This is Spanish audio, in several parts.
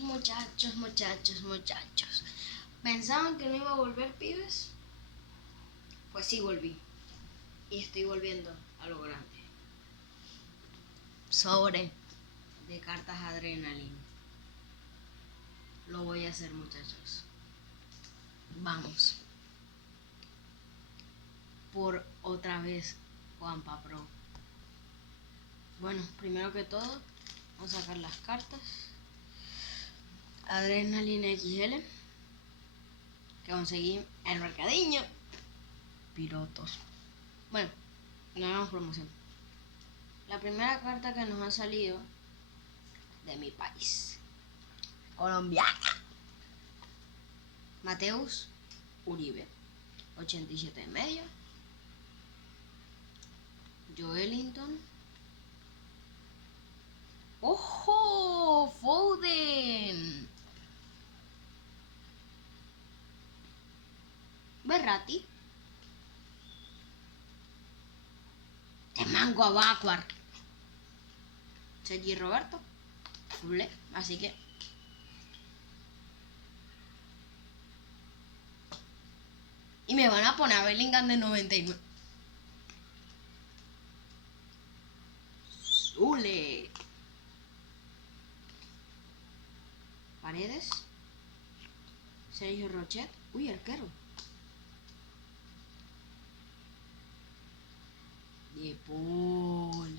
Muchachos. ¿Pensaban que no iba a volver, pibes? Pues sí volví. Y estoy volviendo a lo grande. Sobre de cartas Adrenaline. Lo voy a hacer, muchachos. Vamos. Por otra vez, Juanpa Pro. Bueno, primero que todo, vamos a sacar las cartas. Adrenaline XL, que conseguí en el mercadillo. Pilotos. Bueno, no hagamos promoción. La primera carta que nos ha salido de mi país, Colombia. Mateus Uribe, 87,5. Joelinton. ¡Ojo! Foden. Berratti. De Mango Abacuar. Sergi Roberto. Fule. Así que. Y me van a poner a Bellingham de 99. Zule. Paredes. Sergio Rochet. Uy, arquero. De Paul.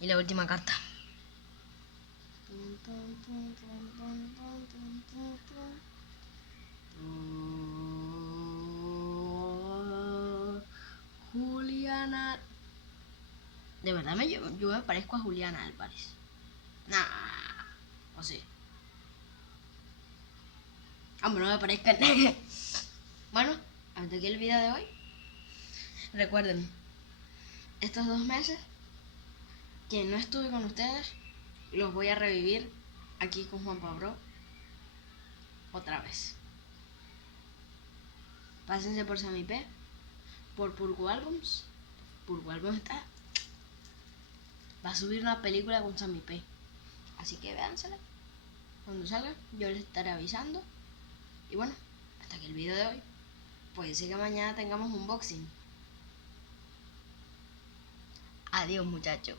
Y la última carta. Juliana. De verdad yo me parezco a Juliana Álvarez. Nah. O sea. Hombre, no me parezca. Bueno, hasta aquí el video de hoy. Recuerden, estos 2 meses que no estuve con ustedes, los voy a revivir aquí con Juan Pablo otra vez. Pásense por Sammy P, por Purgu Albums. Purgu Albums va a subir una película con Sammy P, así que véansela. Cuando salga yo les estaré avisando. Y bueno, hasta aquí el video de hoy. Puede ser que mañana tengamos un unboxing. Adiós, muchachos.